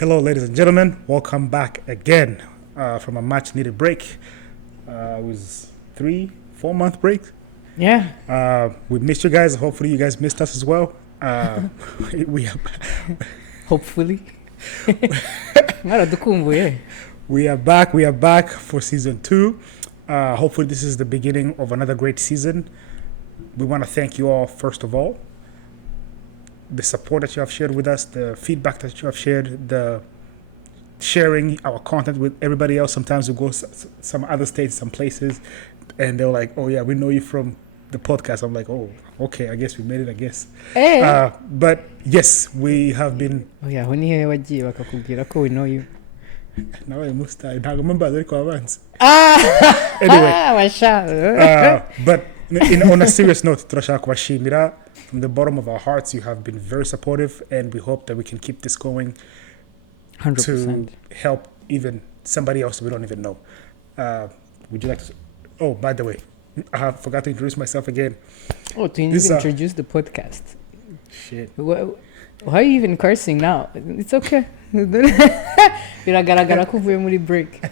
Hello, ladies and gentlemen. Welcome back again from a much-needed break. It was 3-4 month break. Yeah. We missed you guys. Hopefully, you guys missed us as well. We are, Hopefully. Mwaradukumbuye. we are back. We are back for season 2. Hopefully, this is the beginning of another great season. We want to thank you all first of all. The support that you have shared with us, the feedback that you have shared, the sharing our content with everybody else. Sometimes we go some other states, some places, and they're like, "Oh yeah, we know you from the podcast." I'm like, "Oh, okay, I guess we made it. I guess." Hey. But yes, we have been. Oh yeah, when you wagiye bakakubwira ko we know you. Now I must. I don't remember the advance. Ah. Anyway, Masha. but on a serious note, turashaka kubashimira from the bottom of our hearts. You have been very supportive, and we hope that we can keep this going 100%. to help even somebody else we don't even know. Would you like to? Oh, by the way, I forgot to introduce myself again. Oh, to introduce the podcast. Shit. Why are you even cursing now? It's okay. Biragaragara ko uvuye muri break.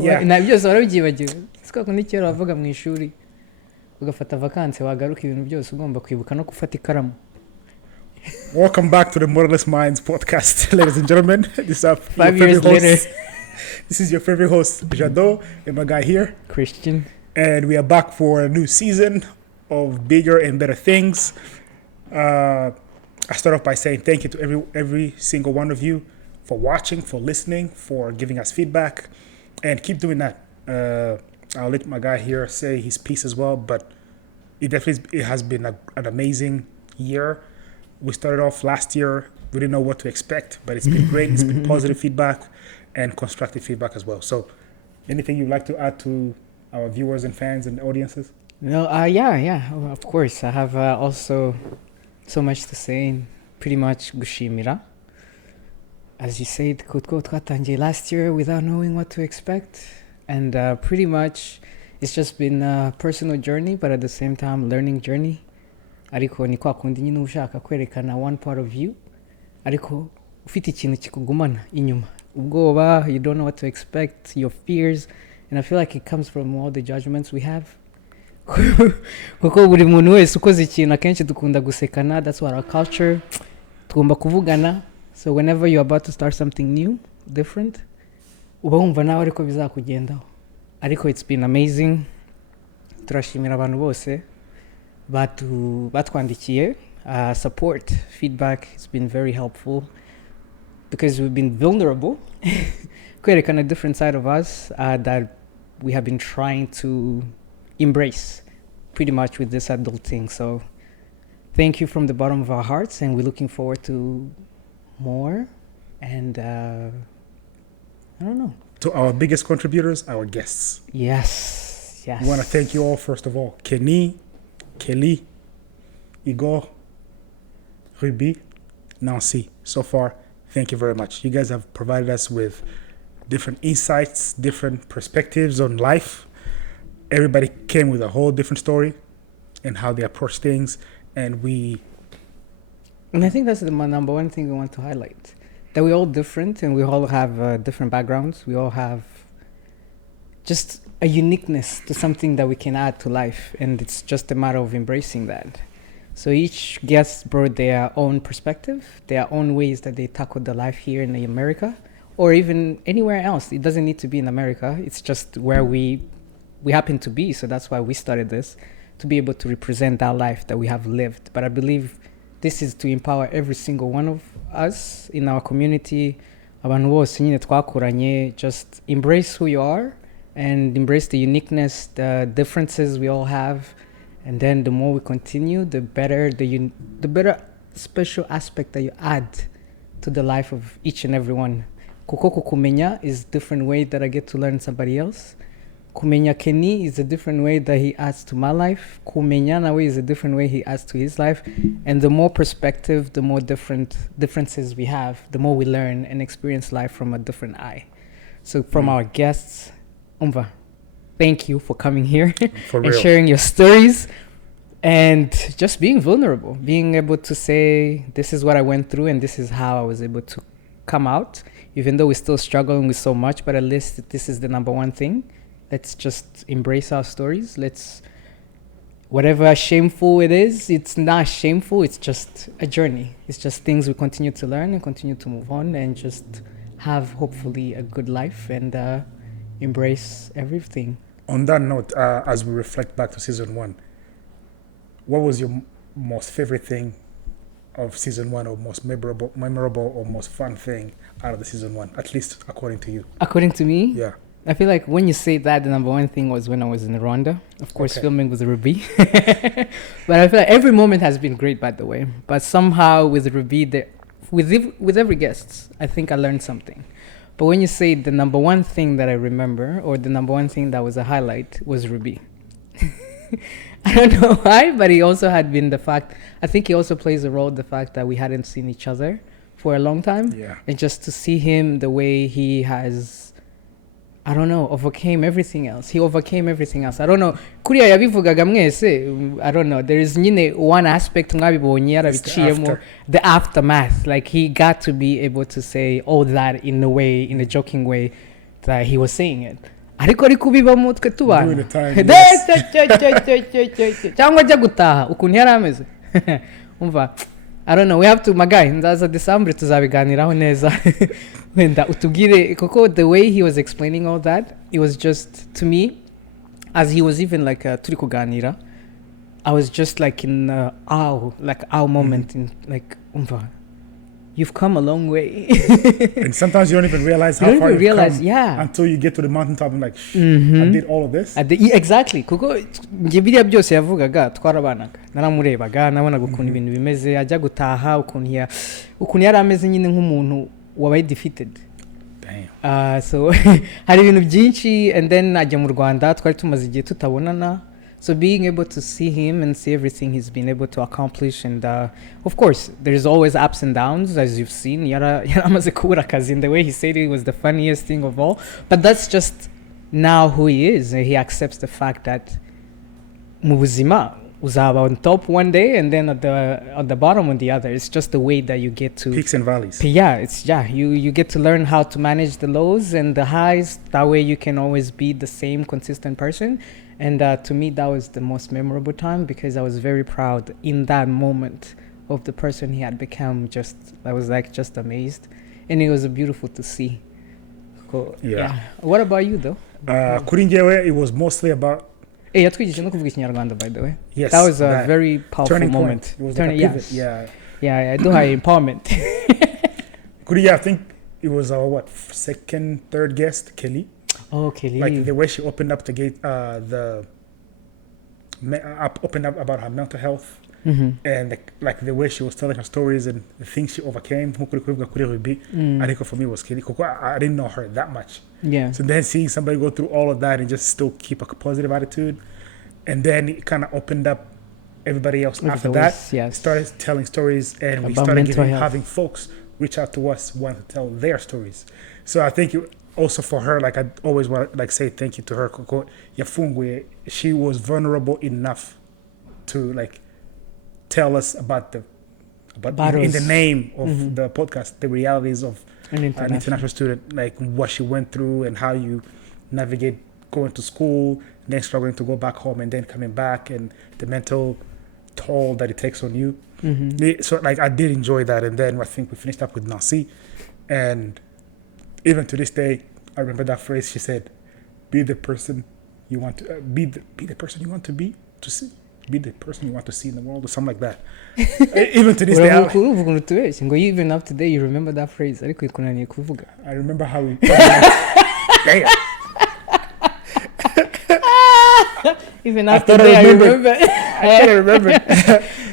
Yeah. Na byose warabyibagiwe. Siko kundi kera wavuga mu ishuri ugafata vacances wagaruka ibintu byose ugomba kwibuka no gufata ikaramu. Welcome back to the Borderless Minds podcast, ladies and gentlemen. This is our 5 years later. This is your favorite host, Jado, and my guy here. Christian. And we are back for a new season of bigger and better things. I start off by saying thank you to every single one of you for watching, for listening, for giving us feedback, and keep doing that. I'll let my guy here say his piece as well, but it has been an amazing year. We started off last year. We didn't know what to expect, but it's been great. It's been positive feedback and constructive feedback as well. So anything you'd like to add to our viewers and fans and audiences? No, yeah, of course. I have also so much to say. Pretty much gushimira. As you said, twatangiye last year without knowing what to expect. And pretty much it's just been a personal journey, but at the same time, learning journey. Ariko ni kwa kundi nyine ushaka kwerekana one part of you. Ariko ufite ikintu kikugumana inyuma. Ubwoba, you don't know what to expect, your fears. And I feel like it comes from all the judgments we have. Kuko buri muntu wese ukoze ikintu akenshi dukunda gusekana. That's what our culture. Tugomba kuvugana. So whenever you're about to start something new, different, uba wumva nawe ariko bizakugendaho. Ariko it's been amazing. Turashimira abantu bose batwandikiye. Support, feedback, it's been very helpful because we've been vulnerable. Kwerekana a different side of us that we have been trying to embrace pretty much with this adult thing. So thank you from the bottom of our hearts, and we're looking forward to more. And I don't know. To our biggest contributors, our guests. Yes. We want to thank you all, first of all. Kenny, Kelly, Igor, Ruby, Nancy. So far, thank you very much. You guys have provided us with different insights, different perspectives on life. Everybody came with a whole different story and how they approach things. And I think that's the number one thing we want to highlight. That we're all different and we all have different backgrounds. We all have just a uniqueness to something that we can add to life. And it's just a matter of embracing that. So each guest brought their own perspective, their own ways that they tackled the life here in America or even anywhere else. It doesn't need to be in America. It's just where we happen to be. So that's why we started this, to be able to represent that life that we have lived. But I believe this is to empower every single one of us in our community. Abantu bose nyine twakuranye, just embrace who you are and embrace the uniqueness, the differences we all have. And then the more we continue, the better the special aspect that you add to the life of each and every one. Kuko kukumenya is different way that I get to learn somebody else. Kumenya Kenny is a different way that he adds to my life. Kumenya nawe is a different way he adds to his life. And the more perspective, the more differences we have, the more we learn and experience life from a different eye. So from our guests, Umva, thank you for coming here and sharing your stories and just being vulnerable, being able to say, this is what I went through and this is how I was able to come out, even though we're still struggling with so much, but at least this is the number one thing. Let's just embrace our stories. Whatever shameful it is, it's not shameful. It's just a journey. It's just things we continue to learn and continue to move on and just have hopefully a good life and embrace everything. On that note, as we reflect back to season 1, what was your most favorite thing of season 1, or most memorable or most fun thing out of the season 1, at least according to you? According to me? Yeah. I feel like when you say that, the number one thing was when I was in Rwanda. Of course, filming with Ruby. But I feel like every moment has been great, by the way. But somehow with Ruby, with every guest, I think I learned something. But when you say the number one thing that I remember, or the number one thing that was a highlight, was Ruby. I don't know why, but he also had been I think he also plays a role, the fact that we hadn't seen each other for a long time. Yeah. And just to see him the way he has, I don't know, overcame everything else. He overcame everything else. I don't know. Kuriya yabivugaga mwese, I don't know. There is one aspect mwabibonye yarabiciyemo, the aftermath. Like he got to be able to say all that in a joking way that he was saying it. Ariko ari kubibamo twe tubana. Cyangwa ajya gutaha ukuntu yari ameze. Umva, I don't know, we have to, my guy, ndaza December tuzabiganiraho neza. Wenda utugire, koko the way he was explaining all that, it was just, to me, as he was even like turi kuganira, I was just like in our moment, in like, umva, you've come a long way. And sometimes you don't even realize how far you've come until you get to the mountaintop and like, I did all of this. Exactly. Kuko njye biriya byose yavugaga twarabanaga. Naramurebaga, nabonaga ukuntu ibintu bimeze, ajya gutaha ukuntu yari ameze nyine nk'umuntu wabaye defeated. Damn. So hari ibintu byinshi, and then ajya mu Rwanda twari tumaze igihe tutabonana. So being able to see him and see everything he's been able to accomplish, and of course there's always ups and downs, as you've seen. Yaramaze kubura akazi, in the way he said it was the funniest thing of all. But that's just now who he is. He accepts the fact that mu buzima uzaba on top one day and then at the bottom on the other. It's just the way that you get to peaks and valleys. You get to learn how to manage the lows and the highs. That way you can always be the same consistent person. And to me, that was the most memorable time, because I was very proud in that moment of the person he had become. I was like just amazed, and it was beautiful to see. Cool. Yeah. What about you though? Kuri njyewe, it was mostly about. Yatwigishije no kuvuga Ikinyarwanda, by the way. Yes. That was a very powerful moment. It was like a pivot. Yes. Yeah. I do have empowerment. Kuri, I think it was our second, third guest, Kelly. Oh, Kelly. Like the way she opened up the gate, opened up about her mental health, and like the way she was telling her stories and the things she overcame. I think for me was Kelly. I didn't know her that much. Yeah. So then seeing somebody go through all of that and just still keep a positive attitude, and then it kind of opened up everybody else after that. Yes. Started telling stories, and we started having folks reach out to us, want to tell their stories. So I think also for her, like I always want to like say thank you to her. Koko Yafungwe, she was vulnerable enough to like tell us about in the name of the podcast, the realities of an international student, like what she went through and how you navigate going to school, then struggling to go back home and then coming back, and the mental toll that it takes on you. So like I did enjoy that, and then I think we finished up with Nancy, and even to this day, I remember that phrase she said, "Be the person you want to be. The person you want to be to see. Be the person you want to see in the world," or something like that. Even to this day, even up to date, you remember that phrase. I remember how we. Even after that, I remember. I can't remember.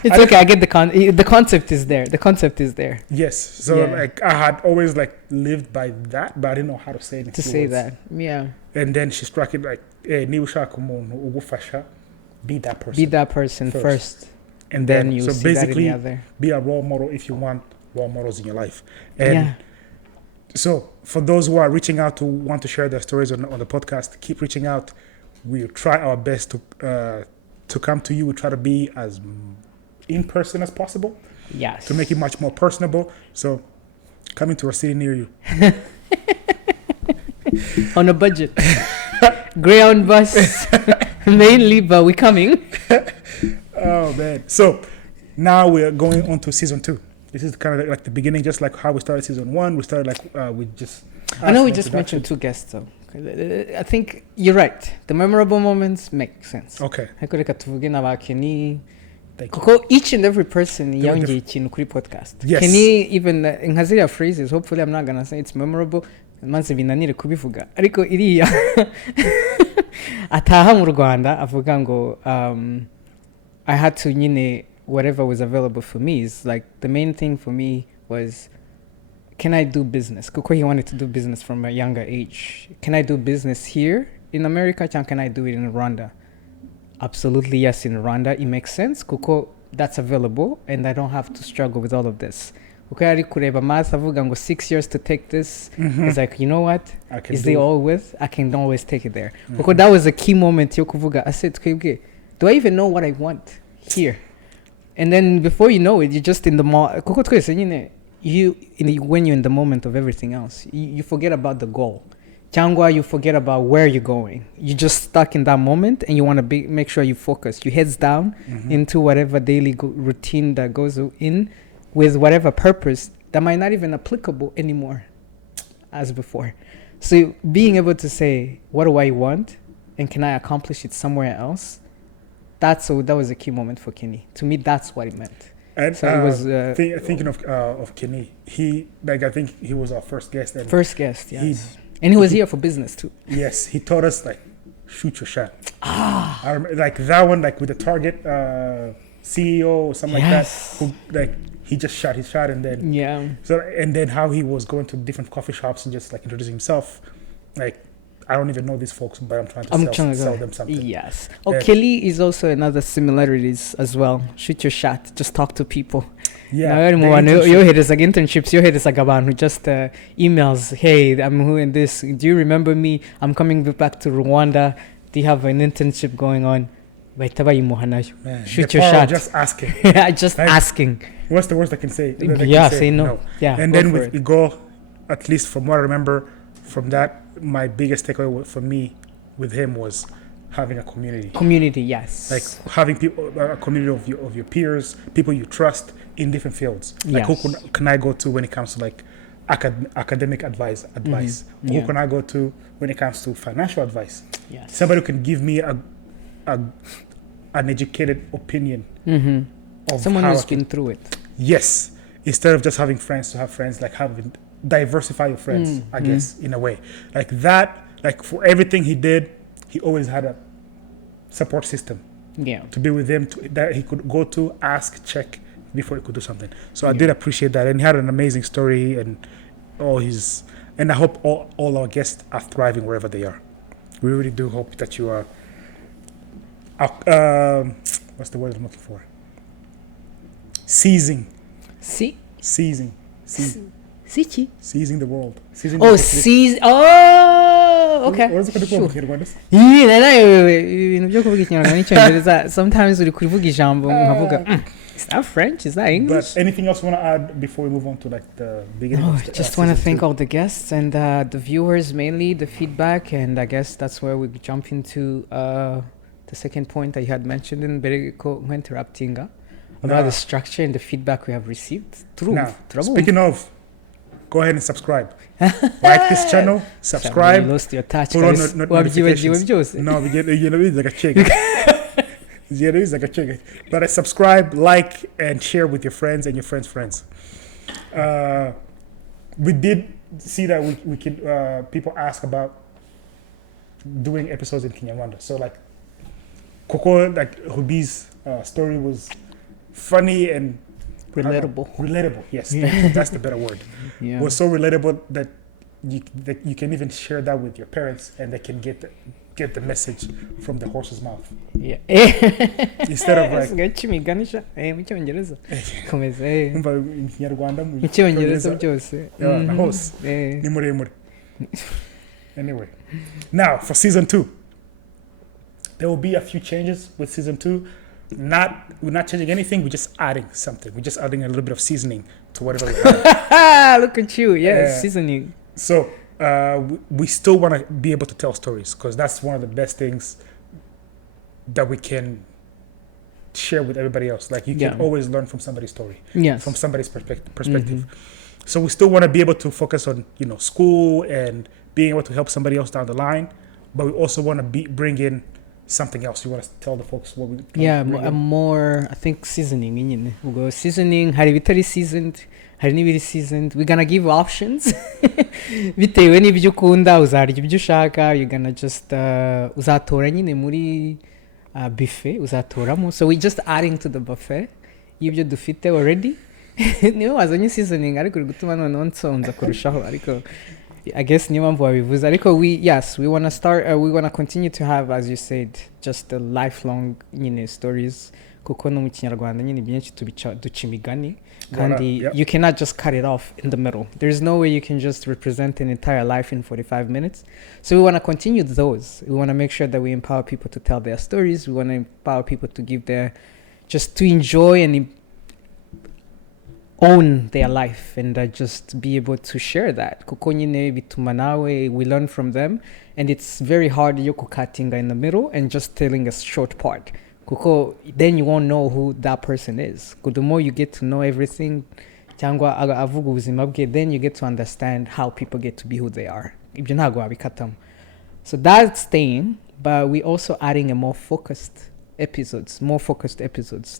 It's okay. I get the concept is there. The concept is there. Yes. So like I had always like lived by that, but I didn't know how to say it. To say that, yeah. And then she struck it like, be that person. Be that person first. And then you see basically that in the other. Be a role model if you want role models in your life. And so for those who are reaching out to want to share their stories on the podcast, keep reaching out. We'll try our best to come to you. We'll try to be as in person as possible. Yes. To make it much more personable. So Coming to a city near you. On a budget. Greyhound bus mainly, but we're coming. Oh man! So now we're going on to season 2. This is kind of like the beginning, just like how we started season 1. We started like we just. I know we just mentioned 2 guests though. I think you're right. The memorable moments make sense. Okay. Ariko reka tuvuge n'abakenyi. Thank you. Kuko each and every person They were yongeye ikintu kuri podcast. Yes. Can he even nka ziriya phrases, hopefully I'm not gonna say it's memorable. Manze binanire kubivuga. Ariko iriya ataha mu Rwanda avuga ngo I had to nyine whatever was available for me is like the main thing for me was can I do business? Kuko he wanted to do business from a younger age. Can I do business here in America? Can I do it in Rwanda? Absolutely yes, in Rwanda it makes sense. Kuko that's available and I don't have to struggle with all of this. Kuko ari kureba math avuga ngo 6 years to take this. It's like, you know what? Is they all with? I can always take it there. Kuko that was a key moment yo kuvuga I said twebwe, do I even know what I want here? And then before you know it, you're just in the mall. Kuko twese nyine when you're in the moment of everything else, you forget about the goal. Changwa, you forget about where you're going. You're just stuck in that moment and you want to make sure you focus. Your head's down into whatever daily routine that goes in with whatever purpose that might not even applicable anymore as before. So being able to say, what do I want? And can I accomplish it somewhere else? That was a key moment for Kenny. To me, that's what it meant. And so it was thinking of Kenny. I think he was our first guest. And first guest, yes. And he was here for business too. Yes, he taught us like shoot your shot. I remember, like that one, like with the Target CEO or something like that. Who like he just shot his shot and then and then how he was going to different coffee shops and just like introducing himself. Like I don't even know these folks, but I'm trying to sell them something. Yes. Kelly is also another similarities as well. Shoot your shot. Just talk to people. Yeah. Your head is like internships. Your head is like abantu who just emails. Hey, I'm who in this. Do you remember me? I'm coming back to Rwanda. Do you have an internship going on? Man, shoot your shot. Just asking. Just like, asking. What's the worst I can say? Say no. Yeah. And then with Igor, at least from what I remember from that, my biggest takeaway for me with him was having a community. Community, yes. Like having people, a community of your peers, people you trust in different fields. Like who can I go to when it comes to like academic advice? Who can I go to when it comes to financial advice? Yes. Somebody who can give me an educated opinion of someone who's been through it. Yes, instead of just having friends to have friends, like having diversify your friends, I guess, in a way. Like that, like for everything he did, he always had a support system. Yeah. To be with him, that he could go to, ask, check before he could do something. So I did appreciate that. And he had an amazing story and and I hope all our guests are thriving wherever they are. We really do hope that you are, what's the word I'm looking for? Seizing. Seizing the world. Seize. Oh, okay. Sometimes uri kuvuga ijambo nkavuga is that French? Is that English? But anything else you want to add before we move on to like the beginning? Just want to thank all the guests and the viewers, mainly the feedback, and I guess that's where we jump into the second point that you had mentioned in Bereko interrupting about the structure and the feedback we have received. Speaking of, go ahead and subscribe. Like this channel, subscribe. You lost your touch, put guys. on notifications. No, it's like a check. But subscribe, like, and share with your friends and your friends' friends. We did see that we can people ask about doing episodes in Kinyarwanda. So like Coco, like Ruby's story was funny and relatable, yes. That's the better word. Yeah. Was so relatable that you can even share that with your parents and they can get the message from the horse's mouth. Yeah. Instead of like Anyway, now for season 2, there will be a few changes with season 2. we're not changing anything. We're just adding something. We're just adding a little bit of seasoning to whatever we have. Look at you. Yes, seasoning. So we still want to be able to tell stories because that's one of the best things that we can share with everybody else. Like you can always learn from somebody's story, from somebody's perspective. So we still want to be able to focus on school and being able to help somebody else down the line, but we also want to bring in something else. You want to tell the folks what we more I think seasoning. We'll go seasoning. Hari bitari seasoned. Hari n'ibiri seasoned. We're gonna give options. Bitewe n'ibyo ukunda uzarya ibyo ushaka. You're gonna just uzatora nyine muri buffet uzatoramo. So we're just adding to the buffet. Y'ibyo dufite already. Niyo wazanye seasoning ariko uri gutuma noneho nsonza kurushaho ariko I guess niyo mpamvu wabivuze ariko we want to start we want to continue to have, as you said, just the lifelong stories kuko no mu Kinyarwanda nyine byinshi duca imigani kandi you cannot just cut it off in the middle. There's no way you can just represent an entire life in 45 minutes. So we want to continue those. We want to make sure that we empower people to tell their stories. We want to empower people to give just to enjoy and own their life and just be able to share that. Kuko nyine bituma nawe we learn from them, and it's very hard yo kukatinga in the middle and just telling a short part. Kuko then you won't know who that person is. The more you get to know everything, cyangwa avuga ubuzima bwe, then you get to understand how people get to be who they are. Ibyo ntago wabikatamo. So that's staying, but we also adding a more focused episodes,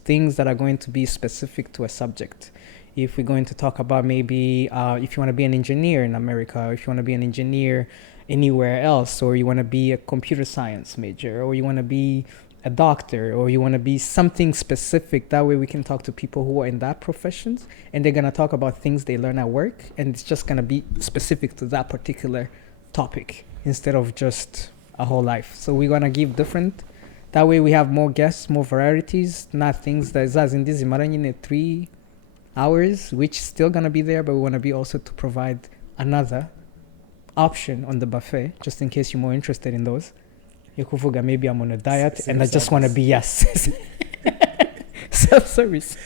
things that are going to be specific to a subject. If we're going to talk about maybe if you want to be an engineer in America, or if you want to be an engineer anywhere else, or you want to be a computer science major, or you want to be a doctor, or you want to be something specific, that way we can talk to people who are in that professions and they're going to talk about things they learn at work, and it's just going to be specific to that particular topic instead of just a whole life. So we're going to give different. That way we have more guests, more varieties, not things that is in this 3 hours, which is still going to be there, but we want to be also to provide another option on the buffet, just in case you're more interested in those. Yokuvuga, maybe I'm on a diet and I just want to be self-service.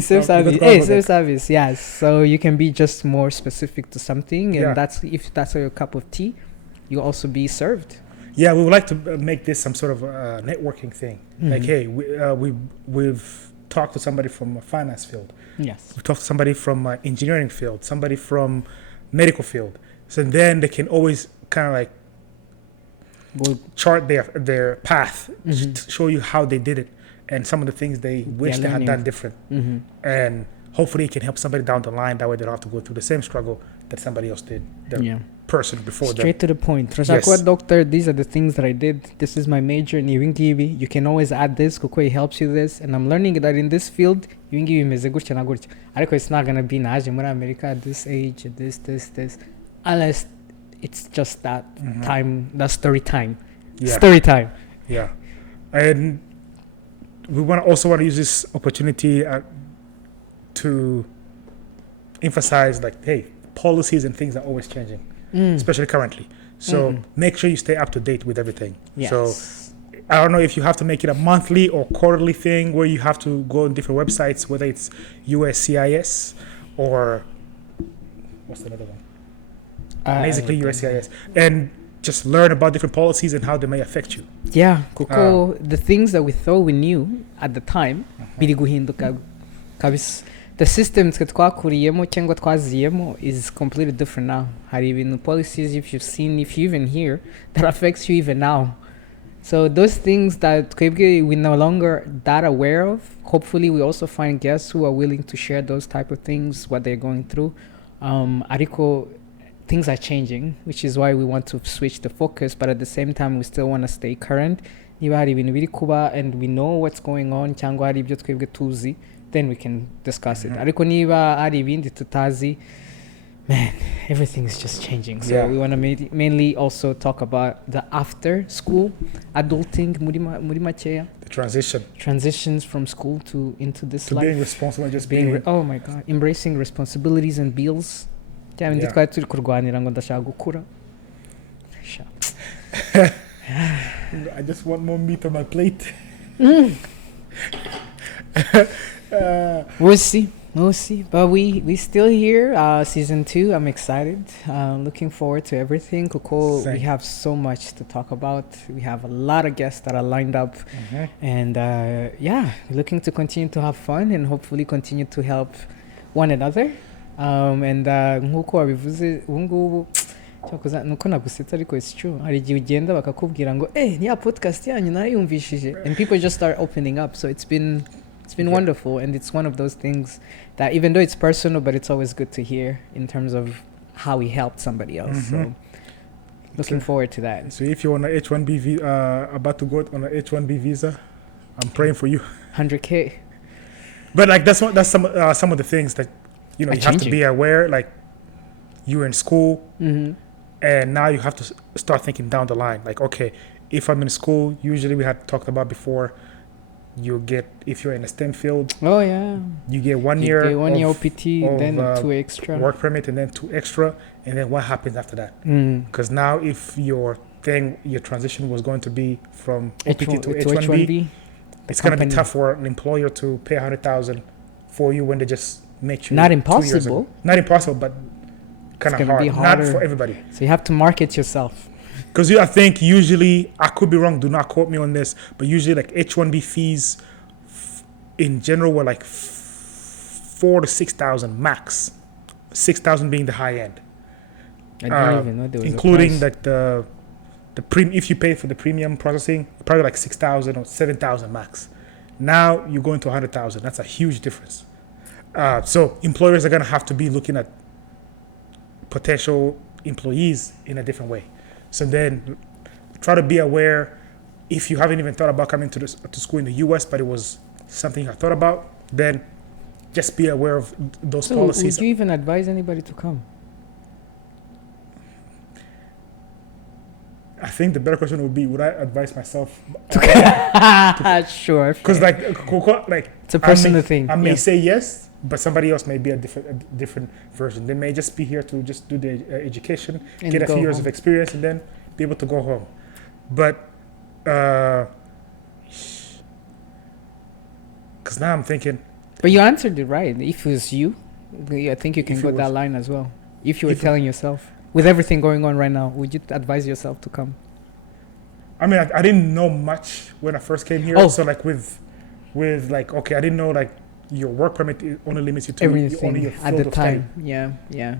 Self-service, yes. So you can be just more specific to something, and if that's your cup of tea, you'll also be served. Yeah, we would like to make this some sort of networking thing. Like, hey, we've talked to somebody from a finance field. Yes. We've talked to somebody from engineering field, somebody from medical field. So then they can always kind of like chart their path, to show you how they did it and some of the things they wish they had done different. And hopefully it can help somebody down the line. That way they don't have to go through the same struggle that somebody else did. Person before them. Straight to the point. Yes. Doctor, these are the things that I did. This is my major in Iwingibi. You can always add this. Kukwe helps you this. And I'm learning that in this field, Iwingibi meze gutya na gutya. Ariko it's not going to be naje muri America at this age, this. Unless it's just that time, that story time. Yeah. Story time. Yeah. And we also want to use this opportunity to emphasize, like, hey, policies and things are always changing. Especially currently. So make sure you stay up to date with everything. Yes. So I don't know if you have to make it a monthly or quarterly thing where you have to go on different websites, whether it's USCIS or what's another one? Basically USCIS. And just learn about different policies and how they may affect you. Yeah. Kuko, the things that we thought we knew at the time, biri guhinduka kabisa. The systems that twakuriyemo cyangwa twaziyemo is completely different now. Hari ibintu policies, if you even hear, that affects you even now. So those things that we're no longer that aware of, hopefully we also find guests who are willing to share those type of things, what they're going through. Ariko, things are changing, which is why we want to switch the focus, but at the same time we still want to stay current. Niba hari ibintu biri kuba and we know what's going on, cyangwa hari ibyo twebwe tuzi, then we can discuss it. Ariko niba ari ibindi tutazi, man, everything is just changing. So we want to mainly also talk about the after school adulting, muri macheya. The transitions from school to into this to life. Being responsible and just being oh my god, embracing responsibilities and bills. Twari turi kurwanira ngo ndashaka gukura. I just want more meat on my plate. We'll see. We'll see. But we still here. Season 2. I'm excited. Looking forward to everything. Coco, we Same. have so much to talk about. We have a lot of guests that are lined up. And yeah, looking to continue to have fun and hopefully continue to help one another. And nk'uko wabivuze ubu ngubu cyakoze nuko nagusetsa ariko it's true. Hari igihe ugenda bakakubwira ngo niya podcast yanyu narayumvishije, and people just start opening up. So it's been wonderful, and it's one of those things that even though it's personal, but it's always good to hear in terms of how we helped somebody else. So looking forward to that. So if you're on a H1B about to go on a H1B visa, I'm praying for you. 100K. But like that's some of the things that you have to changing. be aware. Like you're in school, and now you have to start thinking down the line. Like, okay, if I'm in school, usually we had talked about before. You get, if you're in a STEM field, Oh yeah. you get 1 You year get 1 year of OPT, of, then 2 extra. work permit, and then 2 extra, and then what happens after that? Mm. Because now if your transition was going to be from OPT H1 to H1B, it's going to be company. tough for an employer to pay 100,000 for you when they just make you Not 2 years impossible. ago. Not impossible, but kind of gonna hard. be Not harder. for everybody. So you have to market yourself. Because I think usually, I could be wrong, do not quote me on this, but usually like H1B fees in general were like 4 to 6,000 max. 6,000 being the high end. I didn't even know there was Including a price. like the if you pay for the premium processing, probably like 6,000 or 7,000 max. Now you're going to 100,000. That's a huge difference. So employers are going to have to be looking at potential employees in a different way. So then try to be aware, if you haven't even thought about coming to school in the US, but it was something you thought about, then just be aware of those So policies. would you even advise anybody to come? I think the better question would be, would I advise myself? Sure. Because fair. like It's a personal thing. I may Yeah. say yes, but somebody else may be a different version. They may just be here to just do the education, And get a go few years home. of experience, and then be able to go home. But because now I'm thinking, But you answered it right. If it was you, I think you can If go it that was- line as well. If you were If it- telling yourself, with everything going on right now, would you advise yourself to come? I mean, I didn't know much when I first came here. Oh. So like with like, okay, I didn't know like your work permit only limits you to Everything only your at field the of study. time. Yeah, yeah.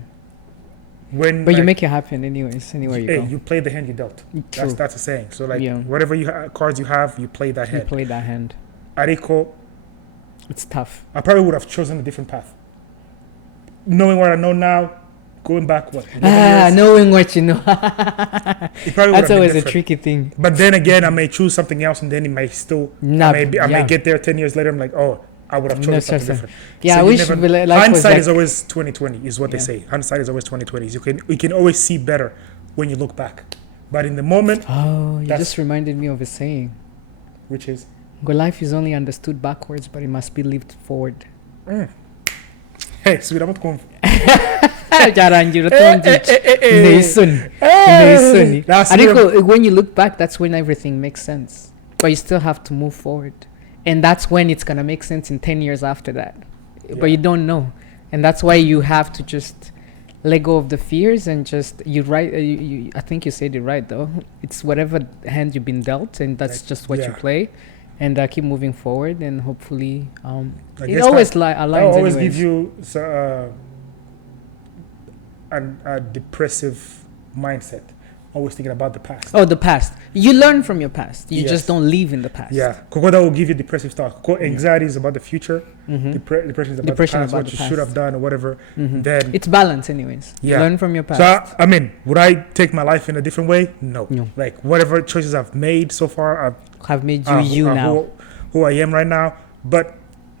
When But you like, make it happen anyways, anywhere you hey, go. you play the hand you dealt. True. That's a saying. So like Yeah. whatever cards you have, you play that You hand. play that hand. Ariko, It's tough. I probably would have chosen a different path. Knowing what I know now, going back 11 years, Knowing what you know. it probably would That's have been always a different. tricky thing. But then again, I may choose something else, and then it may still. I may get there 10 years later. I'm like, oh, I would have chosen No, something sure, different. Yeah, So I you wish never- life was hindsight like, is always 20/20, is what they Yeah. say. Hindsight is always 20/20. You can always see better when you look back. But in the moment, Oh, you That's- just reminded me of a saying. which is Good life is only understood backwards, but it must be lived forward. hey, sweet, I'm not going. Byarangira utumvise. Ni isoni. Ni isoni. That's Ariko, when you look back, that's when everything makes sense. But you still have to move forward. And that's when it's going to make sense in 10 years after that. Yeah. But you don't know. And that's why you have to just let go of the fears and just, I think you said it right, though. It's whatever hand you've been dealt, and that's Like, just what you yeah. play. And keep moving forward, and hopefully I it guess always that- aligns. I always anyways. give you a depressive mindset. Always thinking about the past. Oh, the past. You learn from your past. You Yes. just don't live in the past. Yeah, Kokoda will give you depressive thoughts. Anxiety is about the future. Mm-hmm. Depression is about Depression the past, about what the you should past. have done or whatever. Mm-hmm. Then, It's balance, anyways. You Yeah. learn from your past. so I mean, would I take my life in a different way? No. No. Like whatever choices I've made so far, Have made you now. who I am right now. But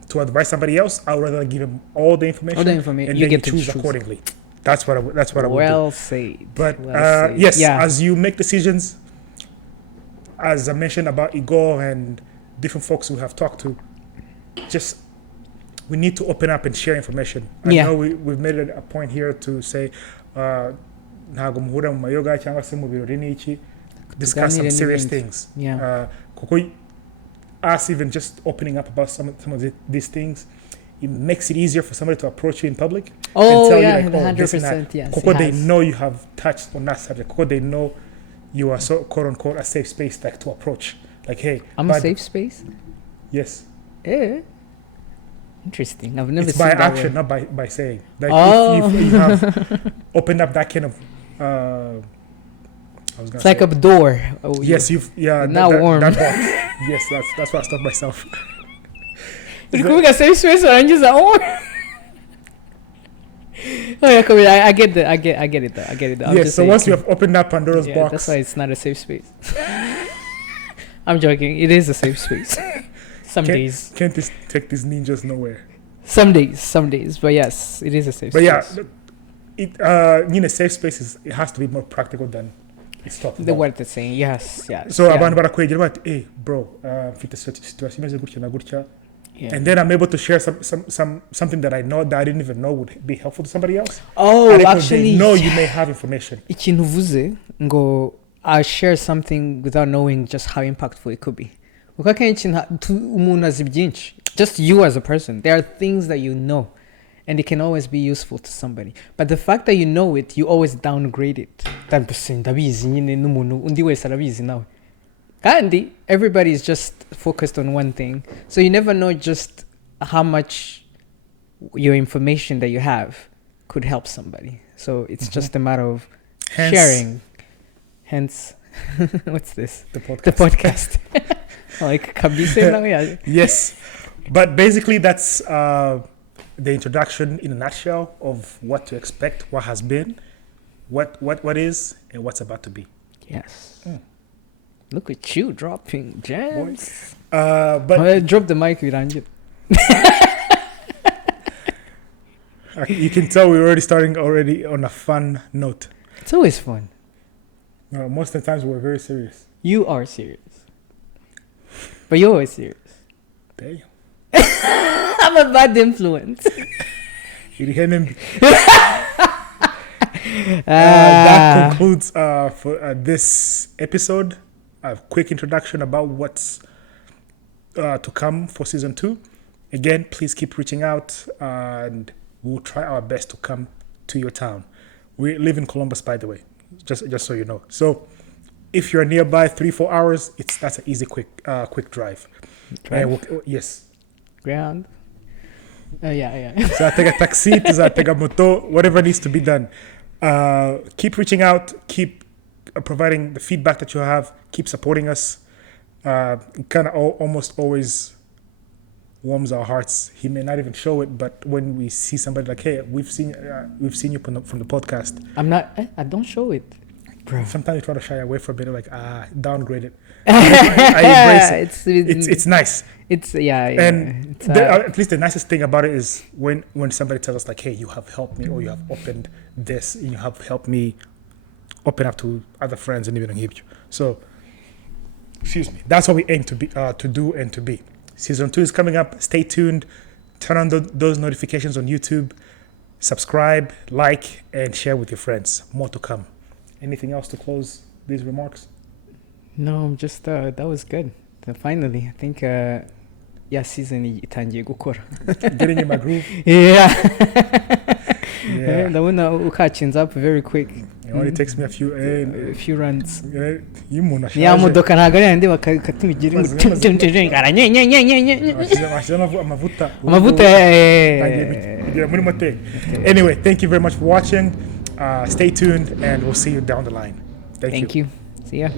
to advise somebody else, I would rather give them all the information. All the information. and You then get to choose choose. accordingly. That's what I would do. Well said. But Well said. yes, Yeah. as you make decisions, as I mentioned about Igor and different folks we have talked to, just we need to open up and share information. I Yeah. know we've made it a point here to say, ntago muhura mu mayoga cyangwa se mu birori n'iki, discuss some Tuganire serious n'ibindi. things. Yeah. Kuko us even just opening up about some of these things, it makes it easier for somebody to approach you in public Oh, and tell yeah, you like, oh, this and 100%, that. yes, Koko, it they has. know you have touched on that subject. Koko, they know you are so quote unquote a safe space like to approach. Like, hey, I'm a bud, safe space. yes. Yeah. Interesting. I've never It's seen by that action, way. not by saying. Like Oh. if you have opened up that kind of I was gonna It's say, like a door. Oh, yes, you've Now warm. That box. Yes, that's why I stopped myself. Uri kuvuga safe space warangiza oh. Oh yeah, come here. I get it. I get it though. I get it though. I'm Yes, just so saying. once you have opened up Pandora's Yeah, box, that's why it's not a safe space. I'm joking. It is a safe space. Some days. can't this take these ninjas nowhere. Some days. But yes, it is a safe But yeah, space. it safe space it has to be more practical than it's talked The about. what they're saying. Yes. So yeah. abantu barakwegera bati, hey bro, mfite situation imeze gutya na gutya. Yeah. And then I'm able to share something that I know that I didn't even know would be helpful to somebody else. Oh, And actually, they know you may have information. ikintu uvuze ngo I share something without knowing just how impactful it could be. Kuko akenshi umuntu azi byinshi. Just you as a person. There are things that you know, and it can always be useful to somebody. But the fact that you know it, you always downgrade it. Ndabizi nyine n'umuntu undi wese arabizi nawe. Kandi everybody is just focused on one thing, so you never know just how much your information that you have could help somebody. So it's just a matter of sharing. Hence, what's this? The podcast. The podcast. Like Kabise now, yeah. Yes, but basically that's the introduction in a nutshell of what to expect, what has been, what is, and what's about to be. Yes. Look at you dropping gems. But Drop the mic, Viranjit. you can tell we're already starting on a fun note. It's always fun. Most of the times we're very serious. You are serious. But you're always serious. Damn. I'm a bad influence. That concludes for this episode. A quick introduction about what's to come for season 2. Again, please keep reaching out, and we'll try our best to come to your town. We live in Columbus, by the way, just so you know. So if you're nearby, 3-4 hours, that's an easy quick drive. Yes. Ground. Yeah. So I take a taxi, I take a moto, whatever needs to be done. Keep reaching out, keep providing the feedback that you have, keep supporting us. It kind of almost always warms our hearts. He may not even show it, but when we see somebody like, hey, we've seen you from the podcast. I don't show it. Bro. Sometimes you try to shy away from it, like downgrade it. I embrace it. It's nice. And it's, at least the nicest thing about it is when somebody tells us like, hey, you have helped me, or you have opened this, and you have helped me open up to other friends and even on YouTube. So, excuse me. That's what we aim to be, to do and to be. Season 2 is coming up. Stay tuned. Turn on those notifications on YouTube. Subscribe, like, and share with your friends. More to come. Anything else to close these remarks? No, just that was good. Finally, I think season itangiye gukora. Getting in my groove. Yeah. The one ukachinze up very quick. It only takes me a few runs. Ya modoka ntago ari yandi bakatimigira amavuta muri moteri. Anyway, thank you very much for watching. Stay tuned and we'll see you down the line. Thank you. See ya.